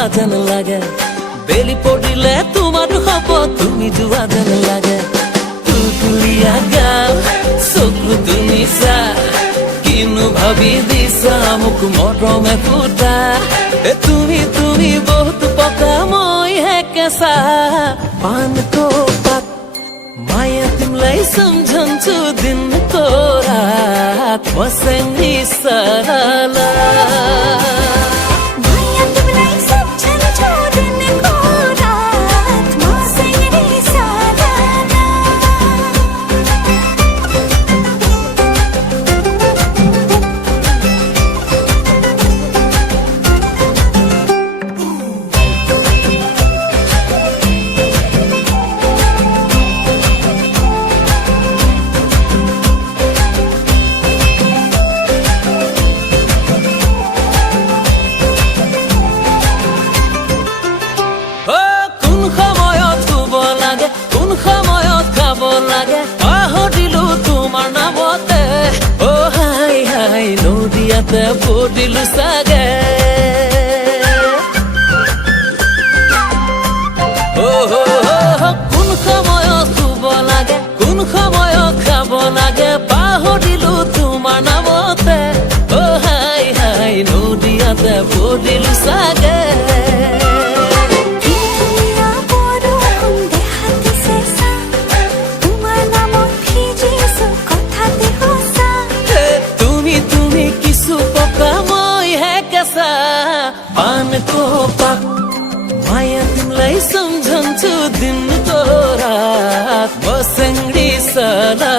জোৱা যেন লাগে বেলি পৰিলে তোমাৰ হ'ব তুমি জোৱা যেন লাগে তুতুলিয়া গাল চকু তুমি চা কিনো ভাবি দিছা মোক মৰমে ফুটা তুমি বহুত পকা মই হে কেঁচা पानको पात माया तिमलाई सम्झन्छु दिनको रात मसँगै साला माया तिमलाई सम्झन्छु दिनको रात मसँगै साला পড়িলো সাগে কোন সময়ত শুব লাগে কোন সময়ত খাব লাগে পাহৰিলো তোমাৰ নামতে অ হাই হাই নদীয়াতে পড়িলো সাগে पानको पात माया तिमलाई सम्झन्छु दिनको रात मसँगै साला